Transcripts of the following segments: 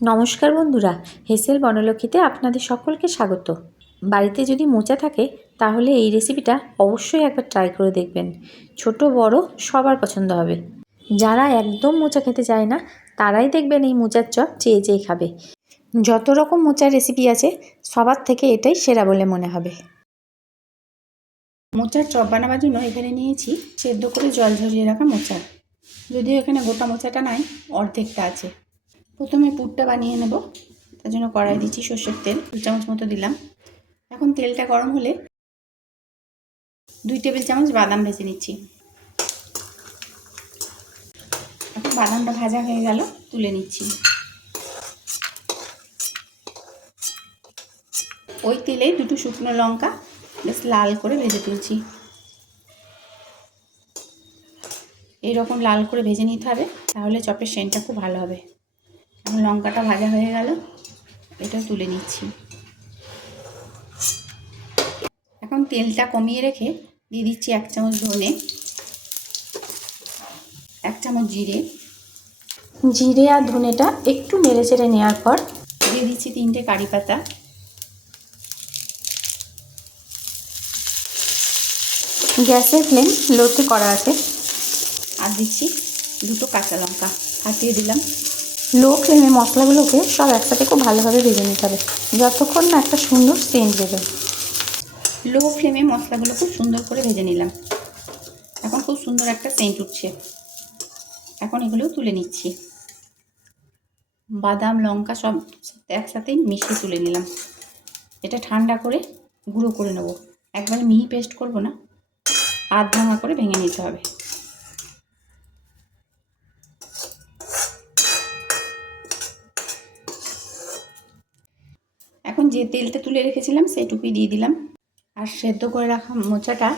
নমস্কার বন্ধুরা, হেসেল বনলক্ষ্মীতে আপনাদের সকলকে স্বাগত। বাড়িতে যদি মোচা থাকে তাহলে এই রেসিপিটা অবশ্যই একবার ট্রাই করে দেখবেন। ছোট বড় সবার পছন্দ হবে। যারা একদম মোচা খেতে চায় না তারাই দেখবেন এই মোচার চপ চেয়ে চেয়ে খাবে। যত রকম মোচার রেসিপি আছে সবার থেকে এটাই সেরা বলে মনে হবে। মোচার চপ বানাবার জন্য এখানে নিয়েছি সেদ্ধ করে জল ঝরিয়ে রাখা মোচা। যদিও এখানে গোটা মোচাটা নাই, অর্ধেকটা আছে। প্রথমে পুরটা বানিয়ে নেব। তার জন্য কড়াই দিচ্ছি সর্ষের তেল, 2 চামচ মতো দিলাম। এখন তেলটা গরম হলে 2 টেবিল চামচ বাদাম ভেজে নিচ্ছি। এখন বাদামটা ভাজা হয়ে গেল, তুলে নিচ্ছি। ওই তেলে 2টো শুকনো লঙ্কা বেশ লাল করে ভেজে তুলছি। এইরকম লাল করে ভেজে নিতে হবে, তাহলে চপের সেন্টটা খুব ভালো হবে। এখন লঙ্কাটা ভাজা হয়ে গেল, এটা তুলে নিচ্ছি। এখন তেলটা কমিয়ে রেখে দিয়ে দিচ্ছি 1 চামচ ধনে, 1 চামচ জিরে আর ধনেটা একটু নেড়ে চেড়ে নেওয়ার পর দিয়ে দিচ্ছি 3টে কারি পাতা, গ্যাসের ফ্লেম লোতে করা আছে। আর দিচ্ছি 2টো কাঁচা লঙ্কা ফাটিয়ে দিলাম। লো ফ্লেমে মশলাগুলোকে সব একসাথে খুব ভালোভাবে ভেজে নিতে হবে, যতক্ষণ না একটা সুন্দর সেন্ট দেবে। লো ফ্লেমে মশলাগুলো খুব সুন্দর করে ভেজে নিলাম। এখন খুব সুন্দর একটা সেন্ট উঠছে। এখন এগুলো তুলে নিচ্ছি। বাদাম লঙ্কা সব একসাথে মিশিয়ে তুলে নিলাম। এটা ঠান্ডা করে গুঁড়ো করে নেব। একবারে মিহি পেস্ট করব না, আধ ভাঙা করে ভেঙে নিতে হবে। এখন যে তেলটা তুলে রেখেছিলাম সেইটুকুই দিয়ে দিলাম। আর সেদ্ধ করে রাখা মোচাটা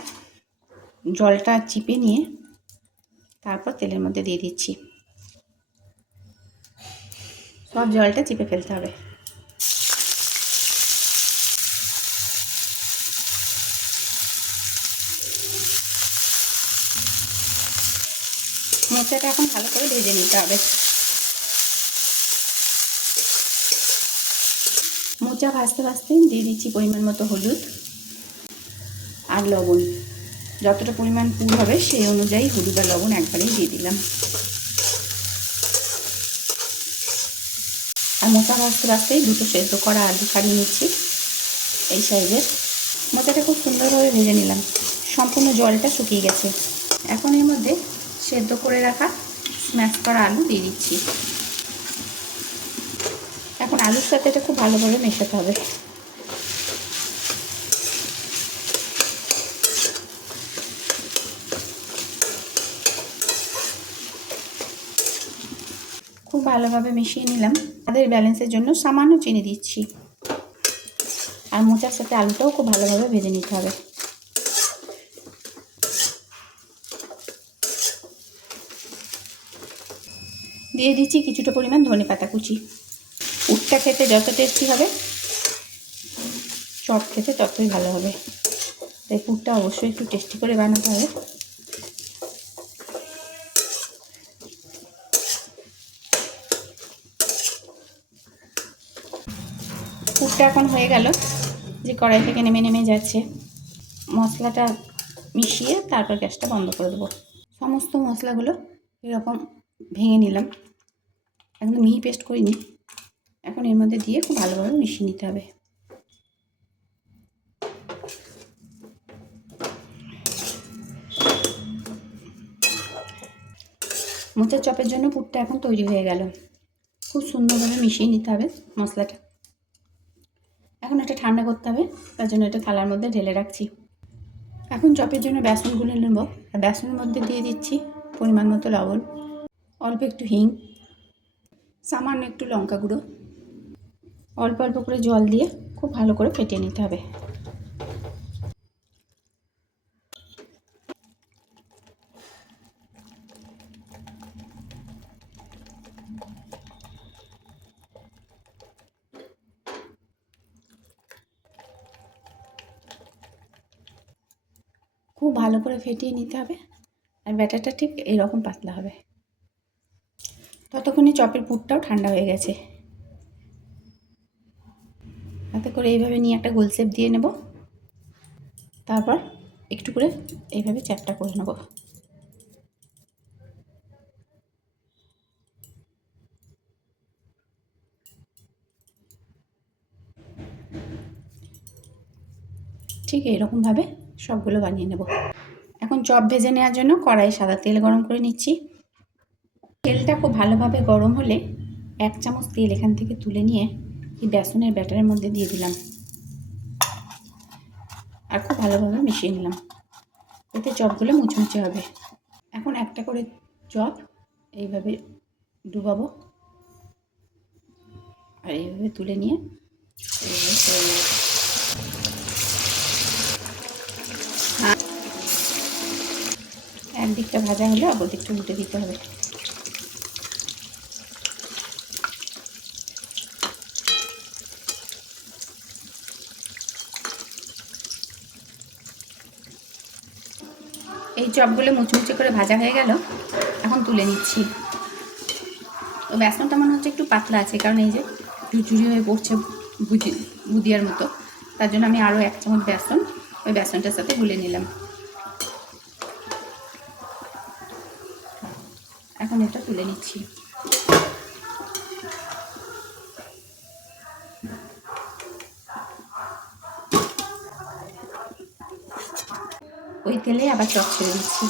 জলটা চিপে নিয়ে তারপর তেলের মধ্যে দিয়ে দিচ্ছি। সব জলটা চিপে ফেলতে হবে। মোচাটা এখন ভালো করে ভেজে নিতে হবে। মোচা ভাজতে ভাজতে দিয়ে দিচ্ছি পরিমাণ মতো হলুদ আর লবণ। যতটা পরিমাণ পুর হবে সেই অনুযায়ী হলুদ আর লবণ একবারেই দিয়ে দিলাম। আর মোচা ভাজতে ভাজতেই 2টো সেদ্ধ করা আলু ছাড়িয়ে নিচ্ছি এই সাইজের। মোচাটা খুব সুন্দরভাবে ভেজে নিলাম, সম্পূর্ণ জলটা শুকিয়ে গেছে। এখন এর মধ্যে সেদ্ধ করে রাখা স্ম্যাশ করা আলু দিয়ে দিচ্ছি। এখন আলুর সাথে এটা খুব ভালোভাবে মেশাতে হবে। খুব ভালোভাবে মিশিয়ে নিলাম। তাদের ব্যালেন্সের জন্য সামান্য চিনি দিচ্ছি। আর মোচার সাথে আলুটাও খুব ভালোভাবে ভেজে নিতে হবে। দিয়ে দিচ্ছি কিছুটা পরিমাণ ধনেপাতা কুচি। পুরটা খেতে যত টেস্টি হবে চপ খেতে ততই ভালো হবে, তাই পুরটা অবশ্যই একটু টেস্টি করে বানাতে হবে। পুরটা এখন হয়ে গেল, যে কড়াই থেকে নেমে নেমে যাচ্ছে। মশলাটা মিশিয়ে তারপর গ্যাসটা বন্ধ করে দেবো। সমস্ত মশলাগুলো এরকম ভেঙে নিলাম, একদম মিহি পেস্ট করিনি। এখন এর মধ্যে দিয়ে খুব ভালোভাবে মিশিয়ে নিতে হবে। মোচার চপের জন্য পুরটা এখন তৈরি হয়ে গেল। খুব সুন্দরভাবে মিশিয়ে নিতে হবে মশলাটা। এখন এটা ঠান্ডা করতে হবে, তার জন্য এটা থালার মধ্যে ঢেলে রাখছি। এখন চপের জন্য বেসন গুলে নেব। আর বেসনের মধ্যে দিয়ে দিচ্ছি পরিমাণ মতো লবণ, অল্প একটু হিং, সামান্য একটু লঙ্কা গুঁড়ো, অল্প অল্প করে জল দিয়ে খুব ভালো করে ফেটিয়ে নিতে হবে। খুব ভালো করে ফেটিয়ে নিতে হবে। আর ব্যাটারটা ঠিক এইরকম পাতলা হবে। ততক্ষণে চপের পুরটাও ঠান্ডা হয়ে গেছে। হাতে করে এইভাবে নিয়ে একটা গোল শেপ দিয়ে নেব, তারপর একটু করে এইভাবে চ্যাপটা করে নেব। ঠিক এইরকমভাবে সবগুলো বানিয়ে নেব। এখন চপ ভেজে নেওয়ার জন্য কড়াইয়ে সাদা তেল গরম করে নিচ্ছি। তেলটা খুব ভালোভাবে গরম হলে 1 চামচ তেল এখান থেকে তুলে নিয়ে এই বেসনের ব্যাটারের মধ্যে দিয়ে দিলাম আর খুব ভালোভাবে মিশিয়ে নিলাম, এতে চপগুলো মুচমুচে হবে। এখন একটা করে চপ এইভাবে ডুবাবো আর এইভাবে তুলে নিয়ে এইভাবে করে নেব। একদিকটা ভাজা হলে অপর দিকটা উল্টে দিতে হবে। এই চপগুলো মুচমুচে করে ভাজা হয়ে গেল, এখন তুলে নিচ্ছি। তো বেসনটা মনে হচ্ছে একটু পাতলা আছে, কারণ এই যে ঝুরঝুরি হয়ে পড়ছে বুদিয়ার মতো, তার জন্য আমি আরও 1 চামচ বেসন ওই বেসনটার সাথে গুলে নিলাম। এখন এটা তুলে নিচ্ছি। ওই তেলে আবার চপ ছেড়ে দিচ্ছি।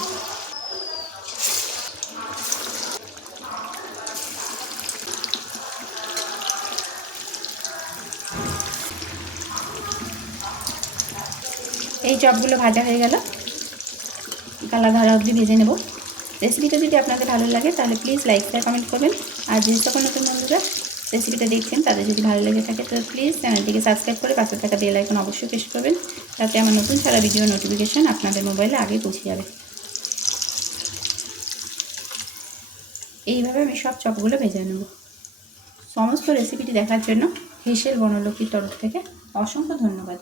এই চপগুলো ভাজা হয়ে গেল, কালার ধরা অবধি ভেজে নেব। রেসিপিটা যদি আপনাদের ভালো লাগে তাহলে প্লিজ লাইক শেয়ার কমেন্ট করবেন। আর যে সকল নতুন বন্ধুরা রেসিপিটা দেখছেন তাদের যদি ভালো লেগে থাকে তো প্লিজ চ্যানেলটিকে সাবস্ক্রাইব করে পাশে থাকা বেল আইকন অবশ্যই প্রেস করবেন, তাতে আমার নতুন ছাড়া ভিডিও নোটিফিকেশান আপনাদের মোবাইলে আগে পৌঁছে যাবে। এইভাবে আমি সব চপগুলো ভেজে নেব। সমস্ত রেসিপিটি দেখার জন্য হেসেল বনলক্ষ্মীর তরফ থেকে অসংখ্য ধন্যবাদ।